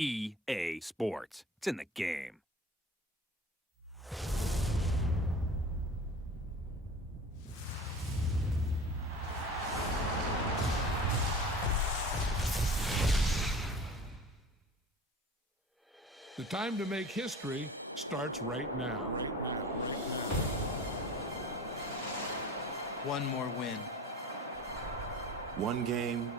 EA Sports. It's in the game. The time to make history starts right now. One more win. One game.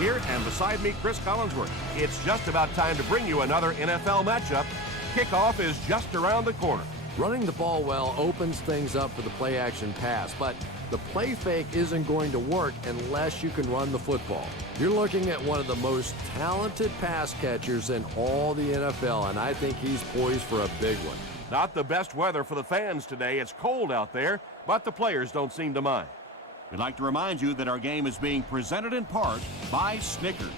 Here, and beside me, Chris Collinsworth. It's just about time to bring you another NFL matchup. Kickoff is just around the corner. Running the ball well opens things up for the play-action pass, but the play fake isn't going to work unless you can run the football. You're looking at one of the most talented pass catchers in all the NFL, and I think he's poised for a big one. Not the best weather for the fans today. It's cold out there, but the players don't seem to mind. We'd like to remind you that our game is being presented in part by Snickers.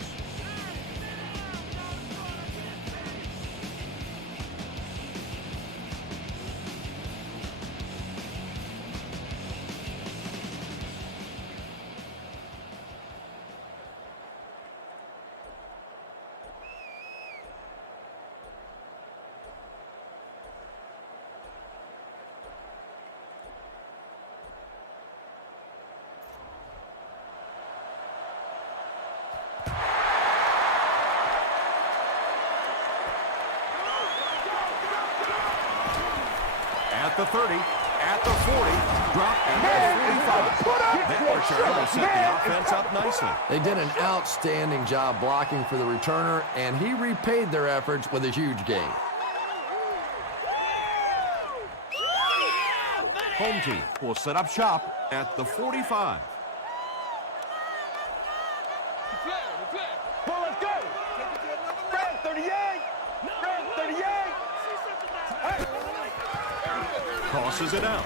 At the 30, at the 40, drop at the 45. That return will set the offense up nicely. They did an outstanding job blocking for the returner, and he repaid their efforts with a huge gain. Home team will set up shop at the 45. Well, let's go. Brad, 38. Brad, 38. Hey. Crosses it out.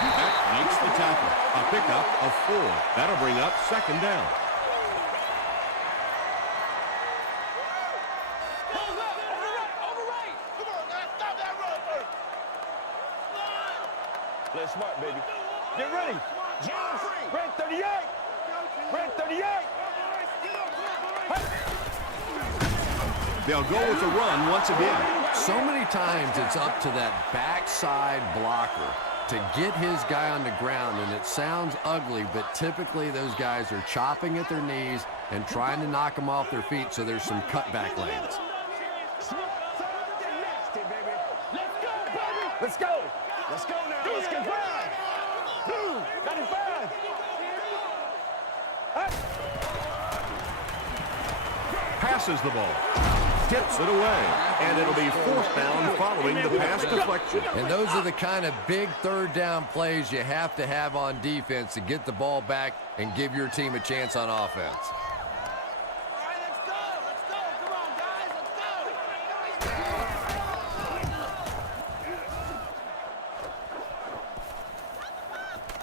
That makes the tackle. A pickup of 4. That'll bring up second down. Play smart, baby. Get ready. Brad, 38. Brad, 38. They'll go with the run once again. So many times it's up to that backside blocker to get his guy on the ground, and it sounds ugly, but typically those guys are chopping at their knees and trying to knock them off their feet, so there's some cutback lanes. Let's go. Let's go now. Let's get right. 95. Passes the ball. Tips it away. And it'll be fourth down following the pass deflection. And those are the kind of big third down plays you have to have on defense to get the ball back and give your team a chance on offense.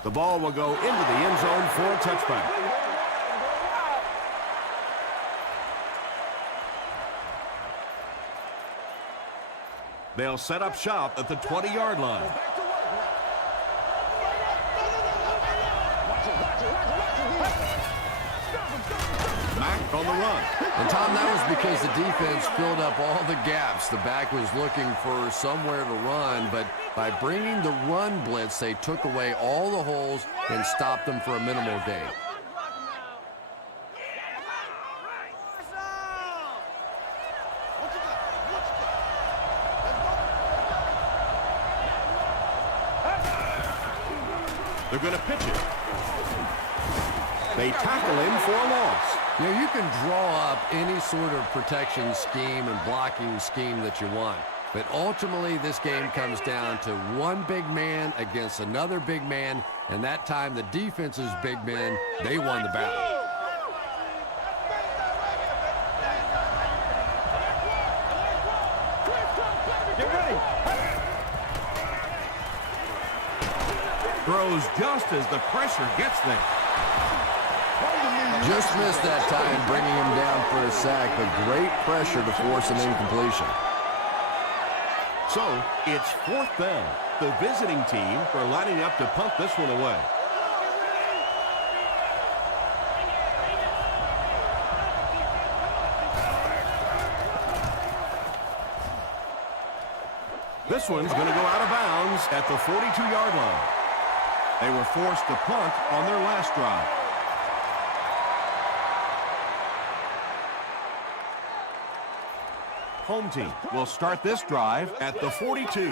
The ball will go into the end zone for a touchback. They'll set up shop at the 20-yard line. Mack on the run. And, Tom, that was because the defense filled up all the gaps. The back was looking for somewhere to run, but by bringing the run blitz, they took away all the holes and stopped them for a minimal gain. They're going to pitch it. They tackle him for a loss. You know, you can draw up any sort of protection scheme and blocking scheme that you want, but ultimately this game comes down to one big man against another big man, and that time the defense's big men, they won the battle. Get ready. Throws just as the pressure gets there. Just missed that time, bringing him down for a sack, but great pressure to force an incompletion. So, it's fourth down. The visiting team are lining up to punt this one away. This one's going to go out of bounds at the 42-yard line. They were forced to punt on their last drive. Home team will start this drive at the 42. They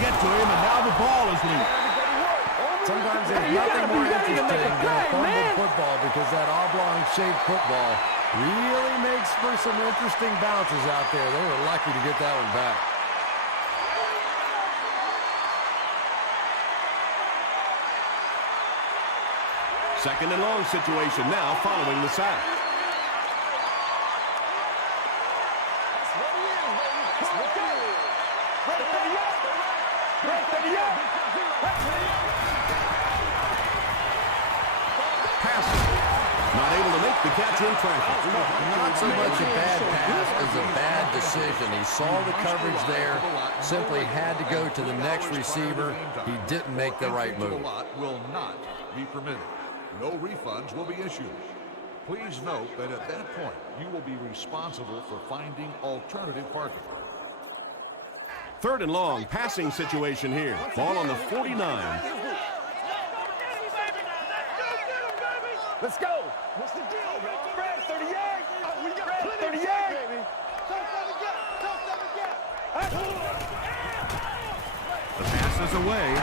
get to him, and now the ball is loose. Sometimes there's nothing more interesting than a fumbled football, because that oblong-shaped football really makes for some interesting bounces out there. They were lucky to get that one back. Second and long situation now following the sack. Passing. Not able to make the catch in traffic. Not so much a bad pass as a bad decision. He saw the coverage there, simply had to go to the next receiver. He didn't make the right move. Will not be permitted. No refunds will be issued. Please note that at that point, you will be responsible for finding alternative parking. Third and long passing situation here. Ball on the 49. Let's go. What's the deal, bro? Brad, 38. Oh, we got Brad, 38. Baby. The pass is away.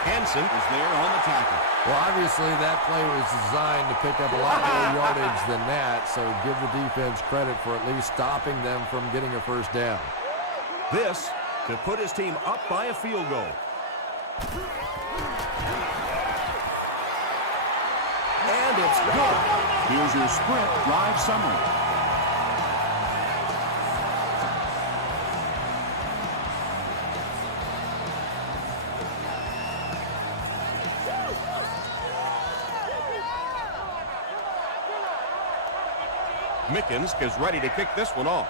Hansen is there on the tackle. Well, obviously that play was designed to pick up a lot more yardage than that, so give the defense credit for at least stopping them from getting a first down. This to put his team up by a field goal. And it's good. Here's your sprint drive summary. Mickens is ready to kick this one off.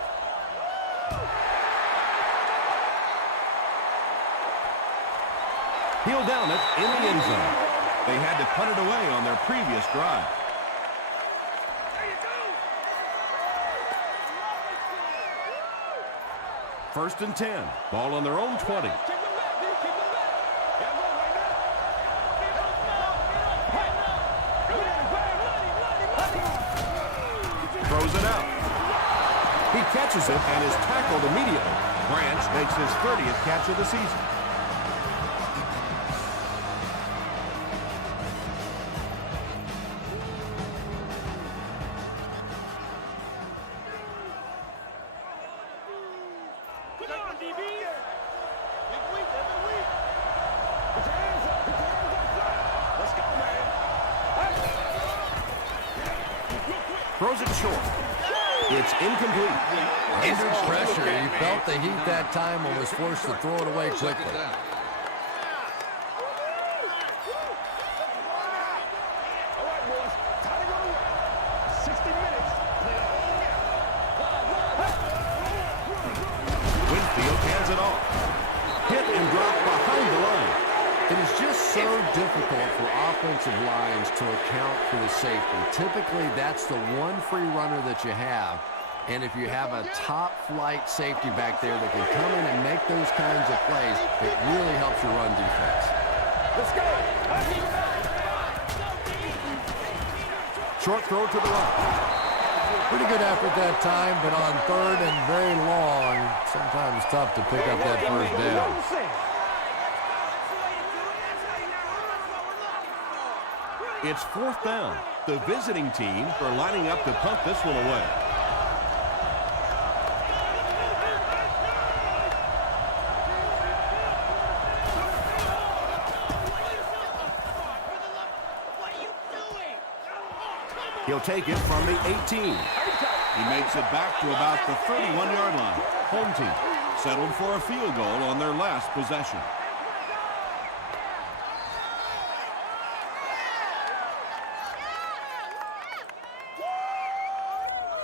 He'll down it in the end zone. They had to punt it away on their previous drive. First and 10. Ball on their own 20. Throws it out. He catches it and is tackled immediately. Branch makes his 30th catch of the season. Throws it short. It's incomplete. Under pressure, he felt the heat that time and was forced to throw it away quickly. Winfield hands it off. Hit and drop behind the line. It is just so difficult for offensive lines to account for the safety. Typically, that's the one free runner that you have. And if you have a top-flight safety back there that can come in and make those kinds of plays, it really helps your run defense. Let's go. Short throw to the right. Pretty good effort that time, but on third and very long, sometimes tough to pick up that first down. It's fourth down. The visiting team are lining up to punt this one away. He'll take it from the 18. He makes it back to about the 31-yard line. Home team settled for a field goal on their last possession.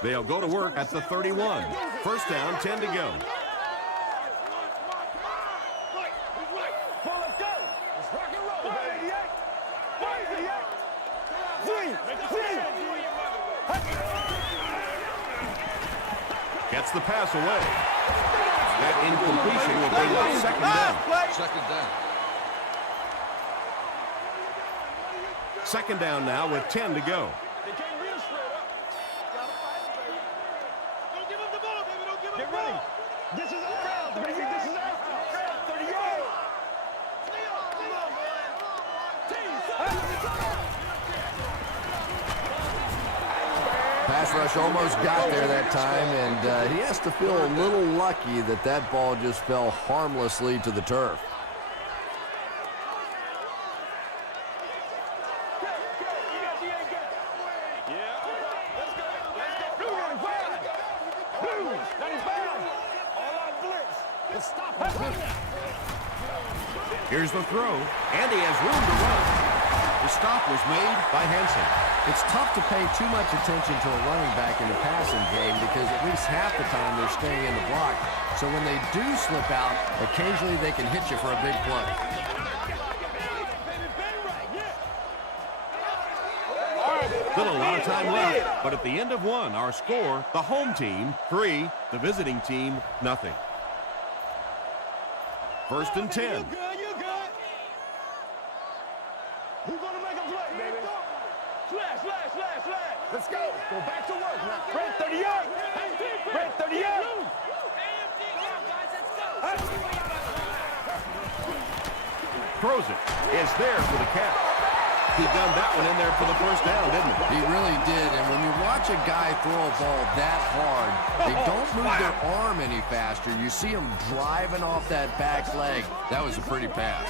They'll go to work at the 31. First down, 10 to go. Gets the pass away. That incompletion will bring up second down. Second down. Second down now with 10 to go. Get ready. This is out. This is out. 38. Pass rush almost got there that time, and he has to feel a little lucky that that ball just fell harmlessly to the turf. Here's the throw, and he has room to run. The stop was made by Henson. It's tough to pay too much attention to a running back in the passing game because at least half the time they're staying in the block. So when they do slip out, occasionally they can hit you for a big play. Still a lot of time left, but at the end of one, our score, the home team, 3, the visiting team, nothing. First and 10. You good. Who's gonna make a play, baby? Slash. Let's go. Go back to work now. Red 38. Red 38. Throws it. It's there for the catch. He done that one in there for the first down, didn't he? He really did, and when you watch a guy throw a ball that hard, they don't move their arm any faster. You see him driving off that back leg. That was a pretty pass.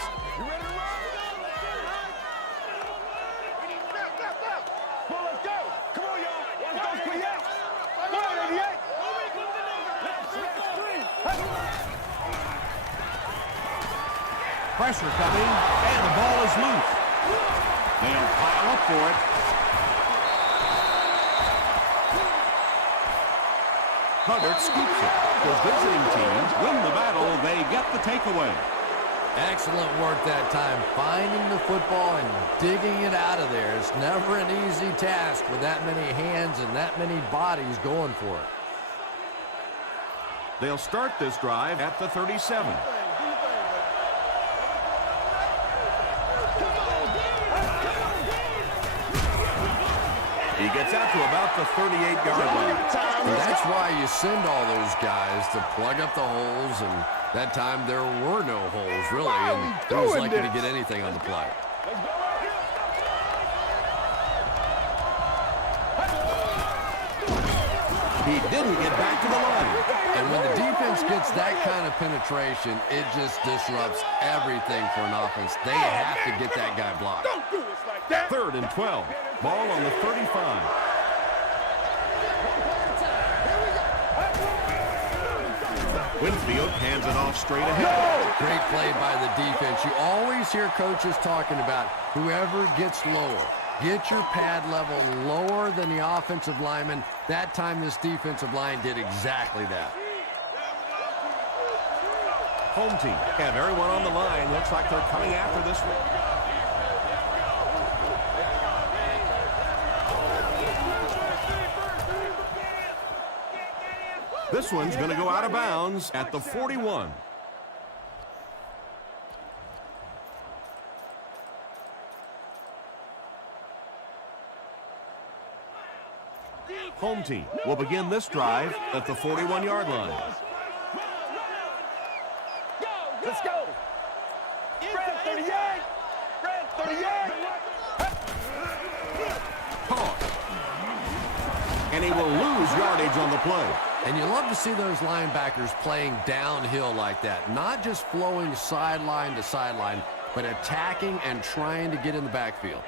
Pressure coming, and the ball is loose. They'll pile up for it. Hubbard scoops it. The visiting teams win the battle. They get the takeaway. Excellent work that time, finding the football and digging it out of there. It's never an easy task with that many hands and that many bodies going for it. They'll start this drive at the 37. He gets out to about the 38-yard line. And that's why you send all those guys to plug up the holes, and that time there were no holes, really, and he was likely to get anything on the play. He didn't get back to the line. And when the defense gets that kind of penetration, it just disrupts everything for an offense. They have to get that guy blocked. 3rd and 12. Ball on the 35. Winfield hands it off straight ahead. Great play by the defense. You always hear coaches talking about whoever gets lower. Get your pad level lower than the offensive lineman. That time this defensive line did exactly that. Home team have everyone on the line. Looks like they're coming after this one. This one's going to go out of bounds at the 41. Home team will begin this drive at the 41-yard line. Let's go. Red 38. Red 38. Caught. And he will lose yardage on the play. And you love to see those linebackers playing downhill like that. Not just flowing sideline to sideline, but attacking and trying to get in the backfield.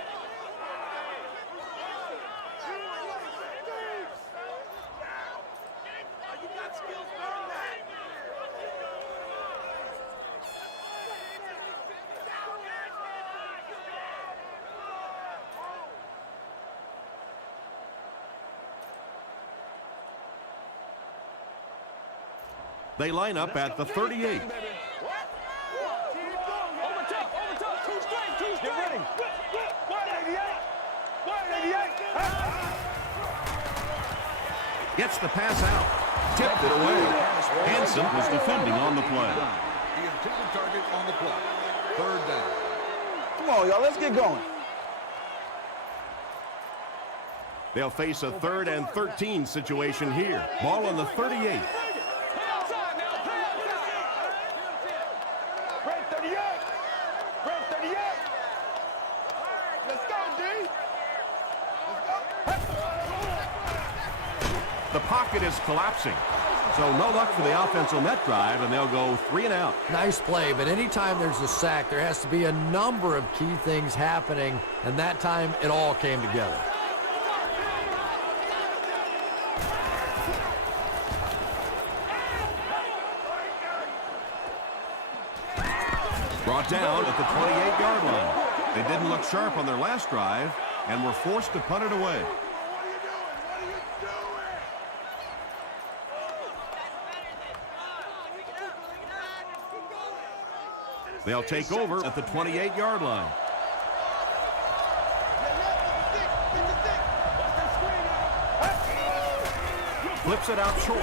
They line up at the 38. Over top, two straight. Get ready. 188. Gets the pass out. Tipped it away. Hanson was defending on the play. The intended target on the play. 3rd down. Come on, y'all. Let's get going. They'll face a 3rd and 13 situation here. Ball on the 38. The pocket is collapsing. So no luck for the offense on that drive, and they'll go 3 and out. Nice play, but anytime there's a sack, there has to be a number of key things happening, and that time it all came together. Brought down at the 28-yard line. They didn't look sharp on their last drive and were forced to punt it away. They'll take over at the 28-yard line. Flips it out short.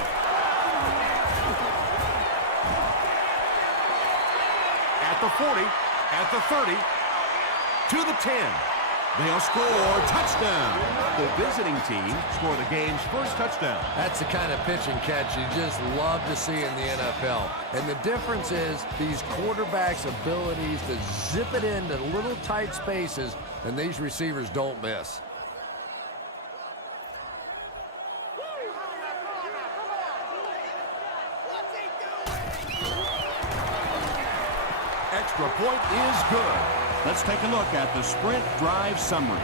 At the 40, at the 30, to the 10. They'll score. Touchdown. The visiting team score the game's first touchdown. That's the kind of pitch and catch you just love to see in the NFL. And the difference is these quarterbacks' abilities to zip it into little tight spaces, and these receivers don't miss. Extra point is good. Let's take a look at the sprint drive summary.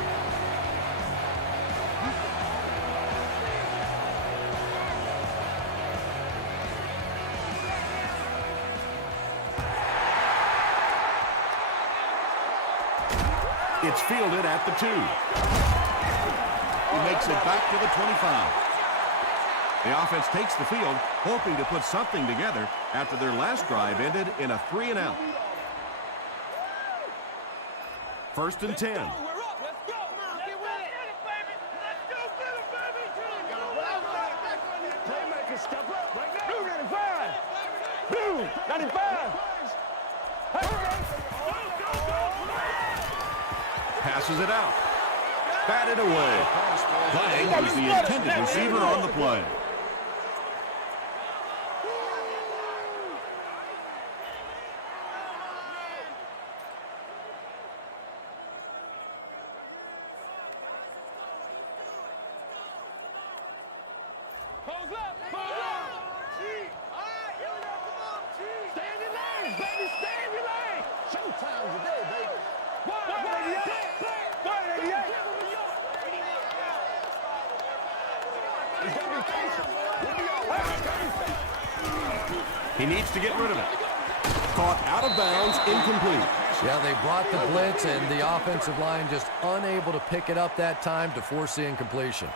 It's fielded at the 2. He makes it back to the 25. The offense takes the field, hoping to put something together after their last drive ended in a 3 and out. First and 10. We're up. Let's go. Come on, get with it. Let's go get it, baby. Playmaker, step up right now. 95. Passes it out. Batted away. Lang was the intended receiver on the play. Stay in your lane, baby. Stay in your lane. Showtime today, baby. 188. He's going to be patient. We'll be all right. He needs to get rid of it. Caught out of bounds, incomplete. Yeah, they brought the blitz, and the offensive line just unable to pick it up that time to force the incompletion.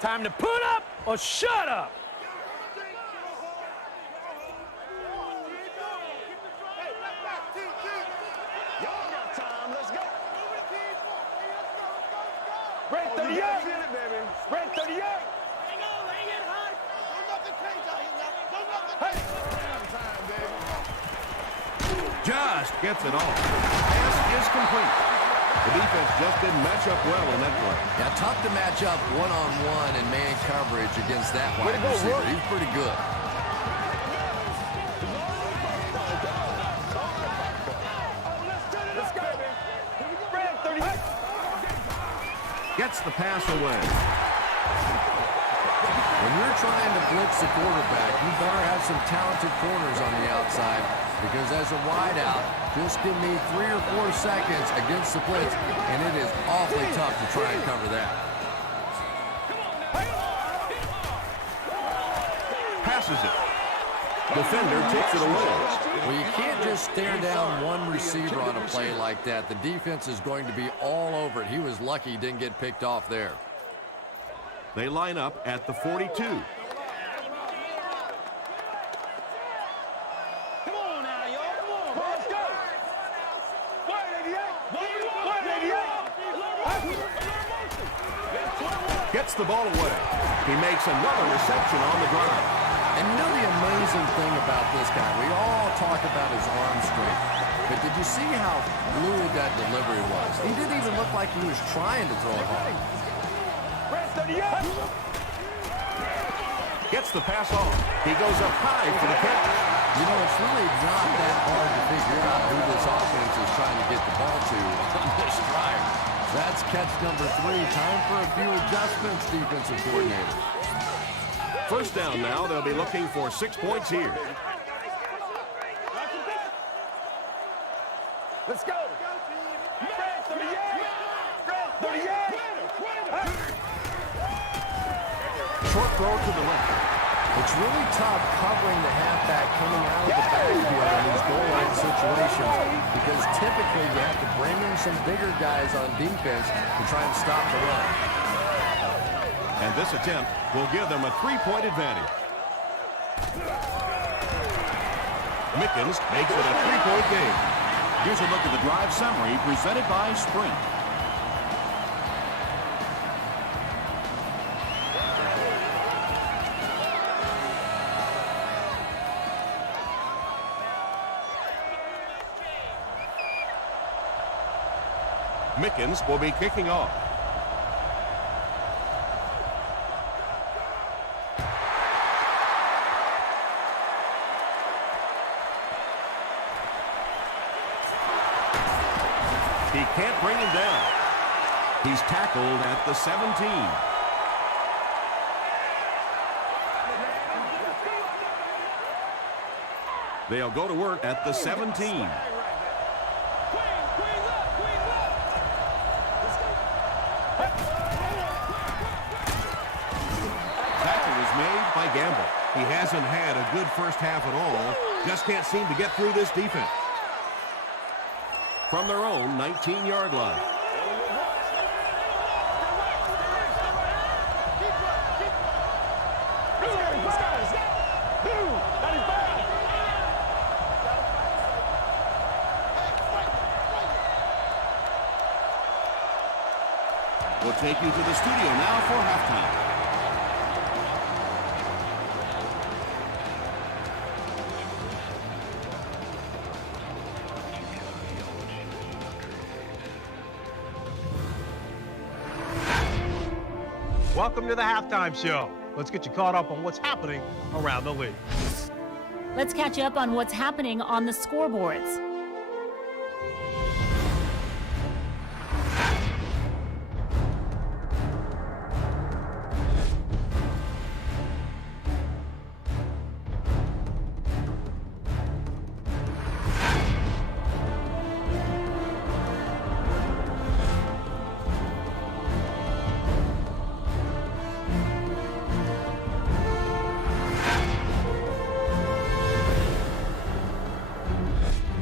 Time to put up or shut up. Y'all got time. Let's go. Red 38. Red 38. Just gets it off. Pass is complete. The defense just didn't match up well in that play. Yeah, tough to match up one-on-one and man coverage against that wide receiver. He's pretty good. Let's go. Red 38. Gets the pass away. When you're trying to blitz the quarterback, you better have some talented corners on the outside, because as a wideout, just give me 3 or 4 seconds against the blitz, and it is awfully tough to try and cover that. Passes it. Defender takes it away. Well, you can't just stare down one receiver on a play like that. The defense is going to be all over it. He was lucky he didn't get picked off there. They line up at the 42. Come on now, y'all. Come on. Let's go. 188. Gets the ball away. He makes another reception on the drive. And you know the amazing thing about this guy, we all talk about his arm strength, but did you see how fluid that delivery was? He didn't even look like he was trying to throw it hard. Gets the pass off. He goes up high for the catch. You know, it's really not that hard to figure out who this offense is trying to get the ball to on this drive. That's catch number 3. Time for a few adjustments, defensive coordinator. First down now. They'll be looking for 6 points here. Let's go. Red 38. Red 38. Short throw to the left. It's really tough covering the halfback coming out of the backfield in these goal line situations, because typically you have to bring in some bigger guys on defense to try and stop the run. And this attempt will give them a 3-point advantage. Mickens makes it a 3-point game. Here's a look at the drive summary presented by Sprint. Mickens will be kicking off. He can't bring him down. He's tackled at the 17. They'll go to work at the 17. By Gamble. He hasn't had a good first half at all. Just can't seem to get through this defense. From their own 19-yard line. take you to the studio now for halftime. Welcome to the halftime show. Let's get you caught up on what's happening around the league. Let's catch you up on what's happening on the scoreboards.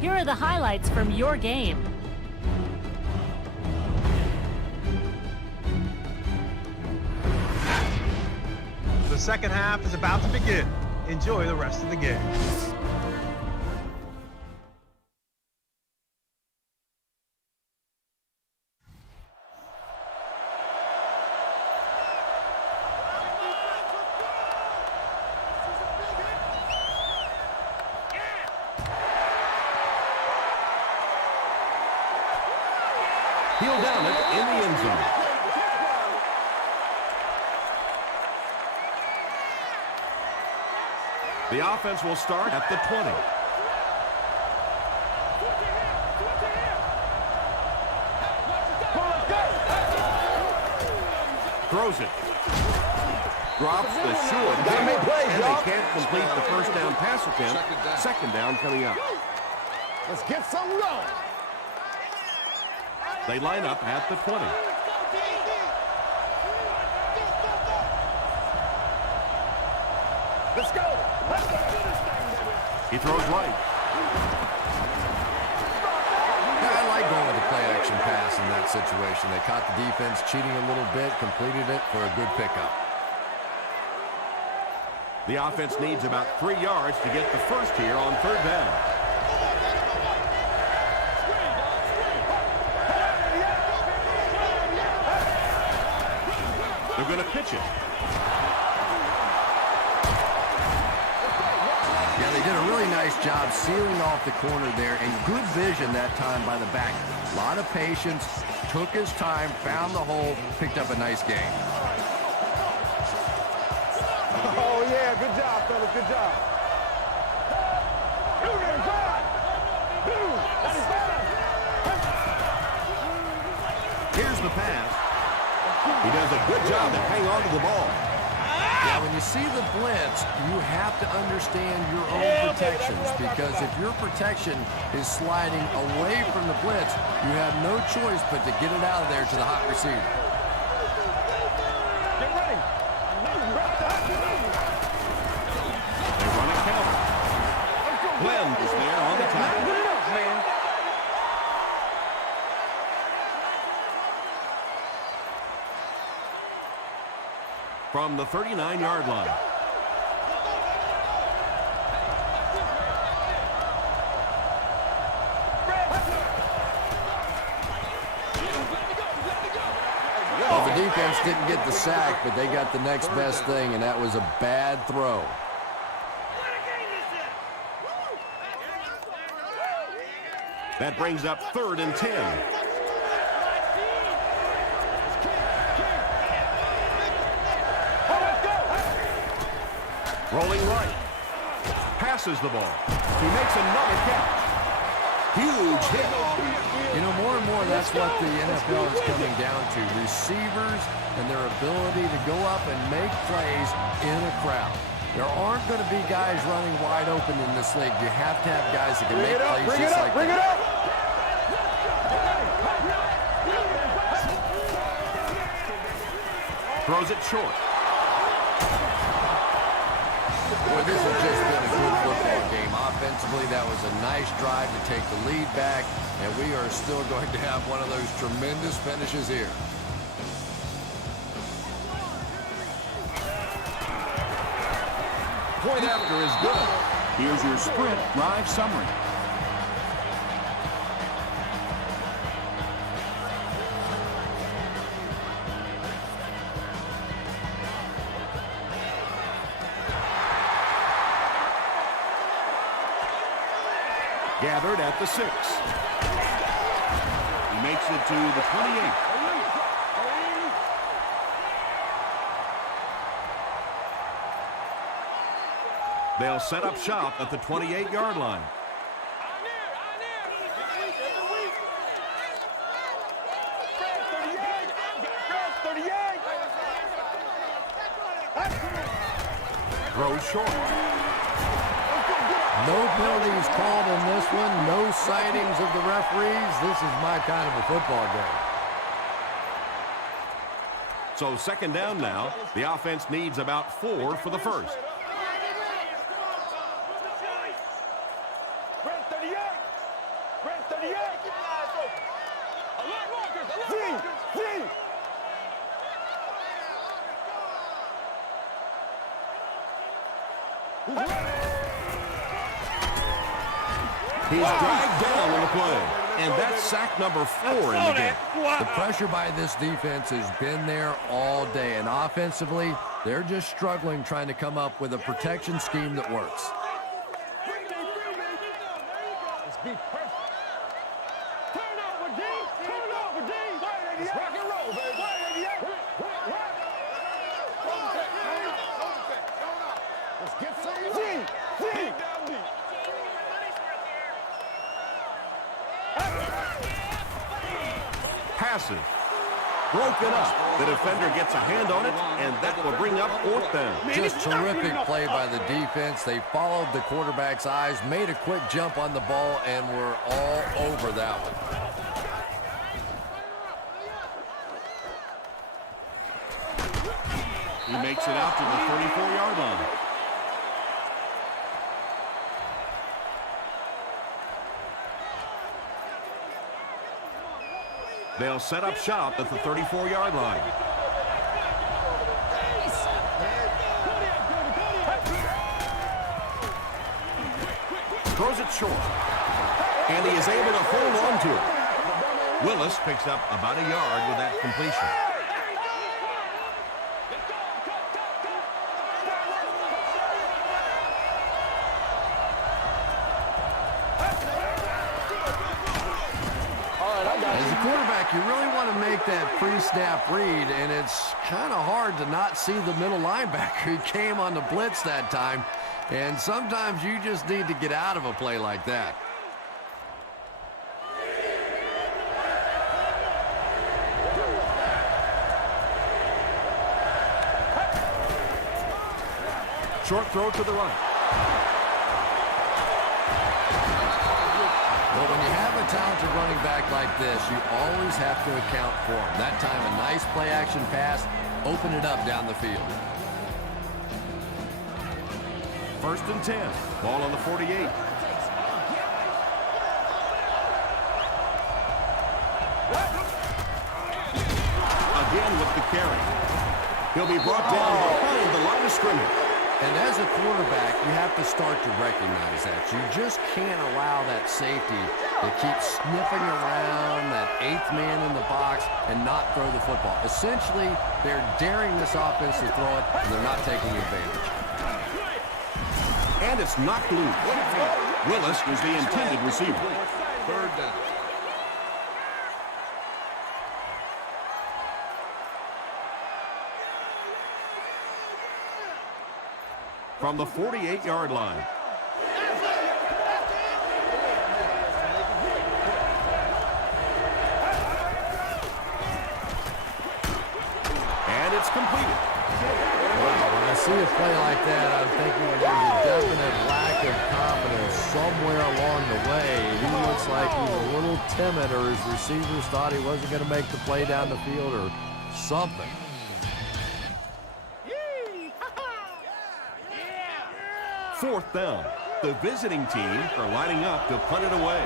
Here are the highlights from your game. The second half is about to begin. Enjoy the rest of the game. He'll down it in the end zone. The offense will start at the 20. Throws it. Drops the short. And they can't complete the first down pass attempt. Second down coming up. Let's get something going. They line up at the 20. Let's go. He throws right. I like going with the play-action pass in that situation. They caught the defense cheating a little bit, completed it for a good pickup. The offense needs about 3 yards to get the first here on third down. They're going to pitch it. Yeah, they did a really nice job sealing off the corner there, and good vision that time by the back. A lot of patience, took his time, found the hole, picked up a nice gain. Oh, yeah. Good job, fellas. Good job. Here's the pass. He does a good job to hang on to the ball. Yeah, when you see the blitz, you have to understand your own protections, because if your protection is sliding away from the blitz, you have no choice but to get it out of there to the hot receiver. Get ready. They run a counter. Glenn is there on the tackle. Good enough, man. From the 39-yard line. Well, the defense didn't get the sack, but they got the next best thing, and that was a bad throw. That brings up 3rd and 10. Rolling right. Passes the ball. He makes another catch. Huge hit. You know, more and more, that's what the NFL is coming down to. Receivers and their ability to go up and make plays in a crowd. There aren't going to be guys running wide open in this league. You have to have guys that can make plays just like that. Bring it up. Throws it short. Boy, this has just been a good football game. Offensively, that was a nice drive to take the lead back, and we are still going to have one of those tremendous finishes here. Point after is good. Here's your sprint drive summary. gathered at the 6. He makes it to the 28. They'll set up shop at the 28-yard line. Throws short. No penalties called in this one. No sightings of the referees. This is my kind of a football game. So second down now. The offense needs about 4 for the first. He's dragged down on the play, and that's sack number 4 in the game. The pressure by this defense has been there all day, and offensively, they're just struggling trying to come up with a protection scheme that works. Passes. Broken up. The defender gets a hand on it, and that will bring up 4th down. Just terrific play by the defense. They followed the quarterback's eyes, made a quick jump on the ball, and were all over that one. He makes it out to the 34-yard line. They'll set up shop at the 34-yard line. Throws it short. And he is able to hold on to it. Willis picks up about a yard with that completion. As a quarterback, you really want to make that pre-snap read, and it's kind of hard to not see the middle linebacker. He came on the blitz that time, and sometimes you just need to get out of a play like that. Short throw to the right. Well, when you have a talented running back like this, you always have to account for him. That time, a nice play-action pass, open it up down the field. 1st and 10. Ball on the 48. Again with the carry. He'll be brought down behind the line of scrimmage. And as a quarterback, you have to start to recognize that. You just can't allow that safety to keep sniffing around that 8th man in the box and not throw the football. Essentially, they're daring this offense to throw it, and they're not taking advantage. And it's knocked loose. Willis was the intended receiver. 3rd down. From the 48-yard line. And it's completed. Wow, when I see a play like that, I'm thinking there's a definite lack of confidence somewhere along the way. He looks like he's a little timid, or his receivers thought he wasn't going to make the play down the field or something. Fourth down. The visiting team are lining up to punt it away.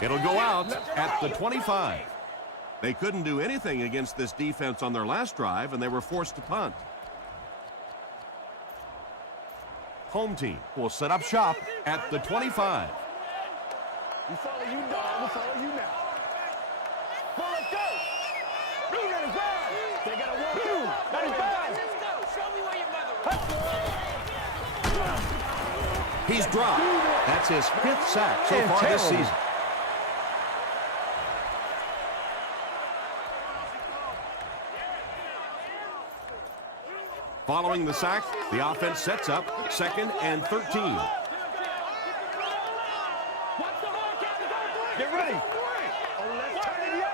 It'll go out at the 25. They couldn't do anything against this defense on their last drive, and they were forced to punt. Home team will set up shop at the 25. We follow you, dog. We follow you now. Well, let's go. He's dropped. That's his 5th sack so far this season. Following the sack, the offense sets up 2nd and 13. Get ready. Oh, let's turn it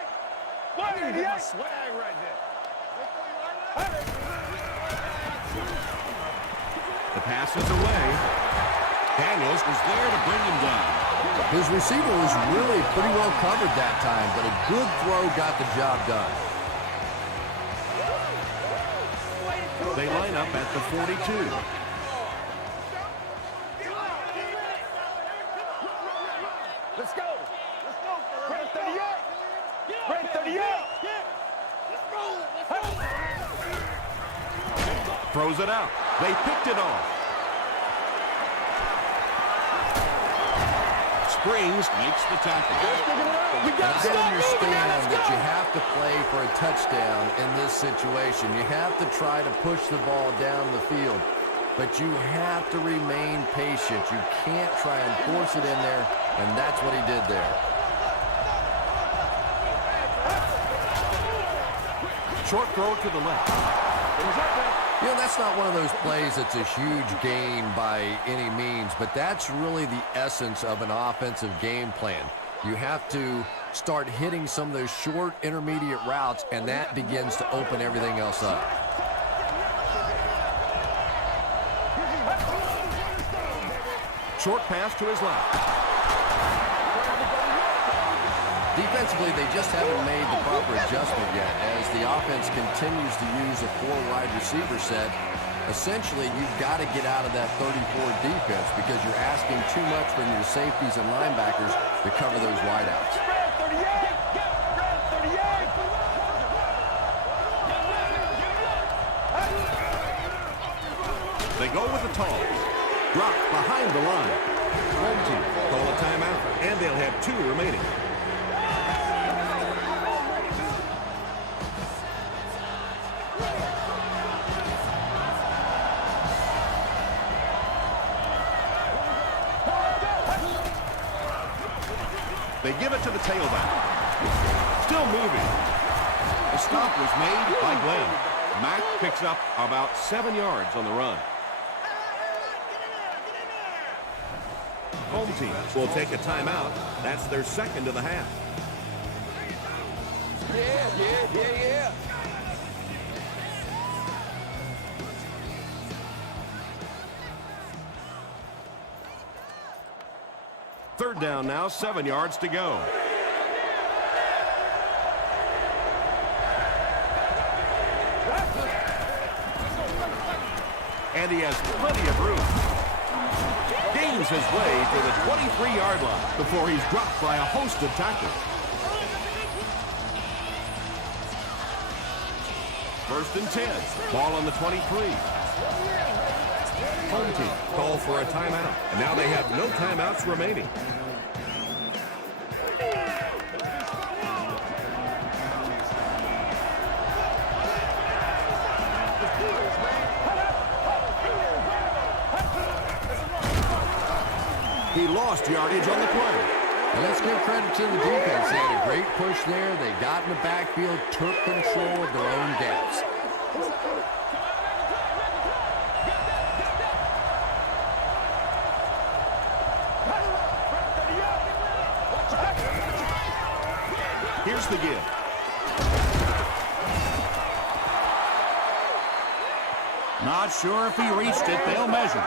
up. Swag right there. The pass is away. Daniels was there to bring him down. His receiver was really pretty well covered that time, but a good throw got the job done. They line up at the 42. Let's go. Red 38. Red 38. Throws it out. They picked it off. Springs makes the tackle. And I understand that you have to play for a touchdown in this situation. You have to try to push the ball down the field. But you have to remain patient. You can't try and force it in there, and that's what he did there. Short throw to the left. You know, that's not one of those plays that's a huge gain by any means, but that's really the essence of an offensive game plan. You have to start hitting some of those short intermediate routes, and that begins to open everything else up. Short pass to his left. Defensively, they just haven't made the proper adjustment yet. As the offense continues to use a 4-wide receiver set, essentially you've got to get out of that 34 defense because you're asking too much from your safeties and linebackers to cover those wideouts. They go with the toss. Drop behind the line. Home team call a timeout, and they'll have 2 remaining. They give it to the tailback. Still moving. The stop was made by Glenn. Mack picks up about 7 yards on the run. Home team will take a timeout. That's their 2nd of the half. Yeah. 3rd down now, 7 yards to go. And he has plenty of room. Gains his way to the 23-yard line before he's dropped by a host of tacklers. 1st and 10. Ball on the 23. Home team call for a timeout, and now they have no timeouts remaining. He lost yardage on the play. And let's give credit to the defense. They had a great push there. They got in the backfield, took control of their own gaps. Here's the give. Not sure if he reached it. They'll measure.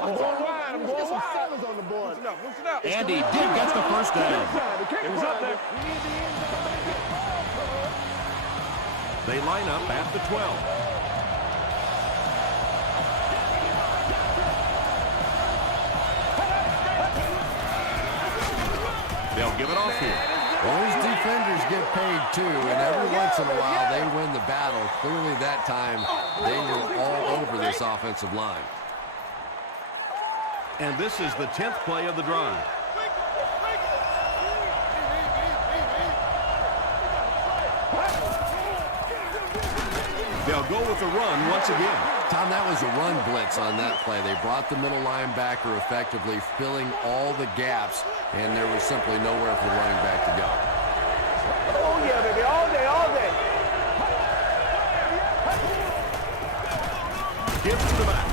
I'm going wide. I'm going wide. On the board. And he did get the 1st down. It was up there. They line up at the 12. They'll give it off here. Well, these defenders get paid too, and every once in a while they win the battle. Clearly that time they were all over this offensive line. And this is the 10th play of the drive. They'll go with the run once again. Tom, that was a run blitz on that play. They brought the middle linebacker effectively filling all the gaps, and there was simply nowhere for the running back to go. Oh, yeah, baby. All day, all day. Gives to the back.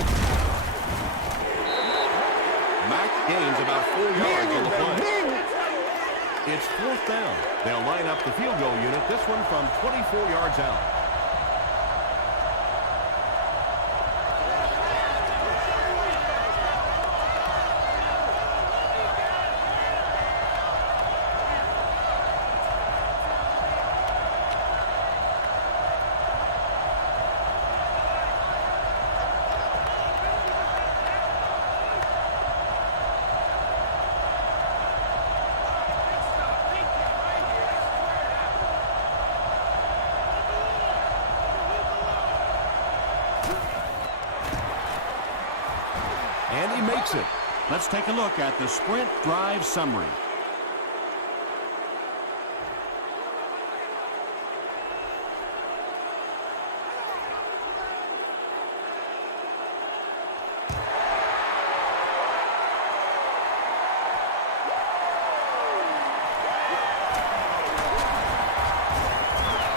Mack gains about 4 yards on the play. It's 4th down. They'll line up the field goal unit, this one from 24 yards out. And he makes it. Let's take a look at the sprint drive summary.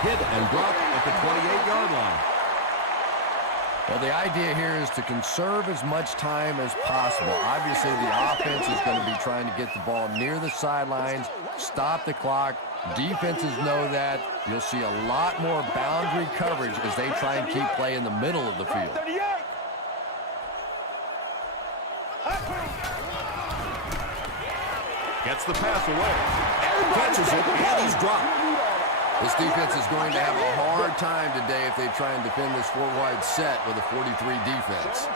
Hit and drop at the 28-yard line. Well, the idea here is to conserve as much time as possible. Obviously, the offense is going to be trying to get the ball near the sidelines, stop the clock. Defenses know that. You'll see a lot more boundary coverage as they try and keep play in the middle of the field. Gets the pass away. Catches it, and he's dropped. This defense is going to have a hard time today if they try and defend this 4-wide set with a 43 defense.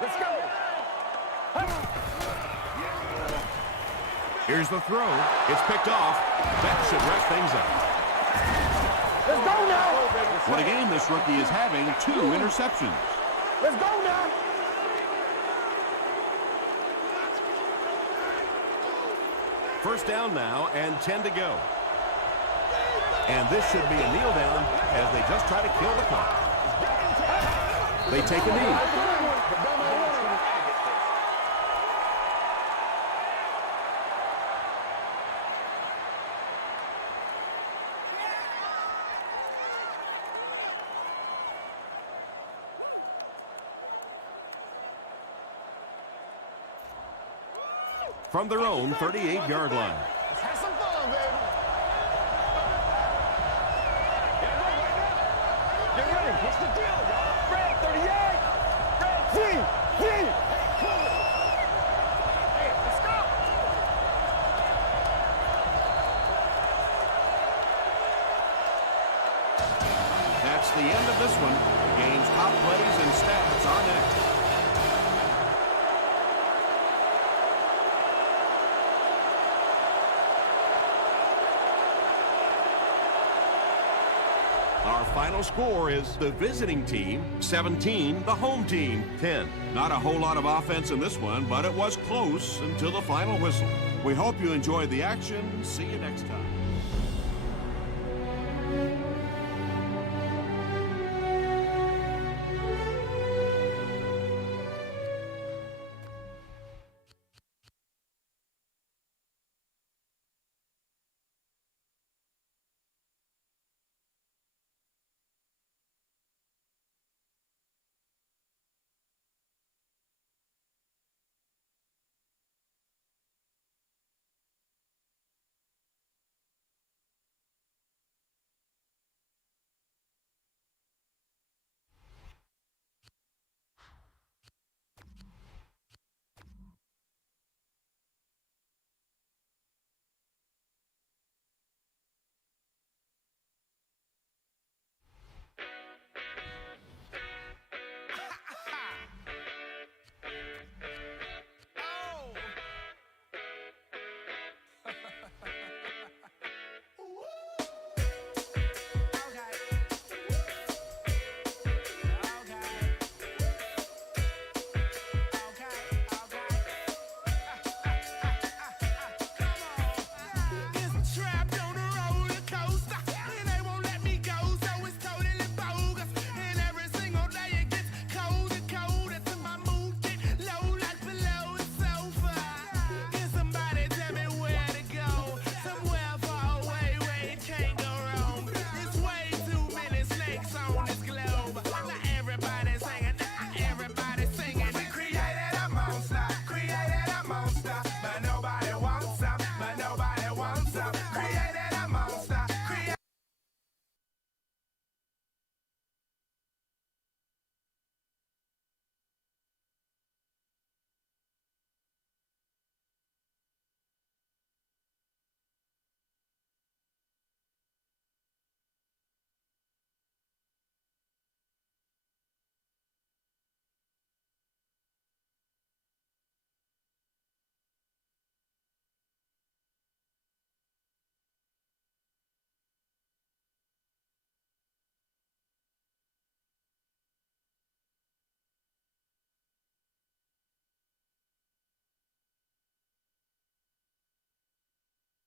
Let's go. Here's the throw. It's picked off. That should wrap things up. Let's go now. What a game this rookie is having. 2 interceptions. Let's go now. First down now and 10 to go. And this should be a kneel down as they just try to kill the clock. They take a knee. From their own 38-yard line. Let's have some fun, baby. Get ready. What's the deal, y'all? Red 38. Red V. Hey, let's go. That's the end of this one. The game's top plays and stats are next. Our final score is the visiting team 17, the home team 10. Not a whole lot of offense in this one, but it was close until the final whistle. We hope you enjoyed the action. See you next time.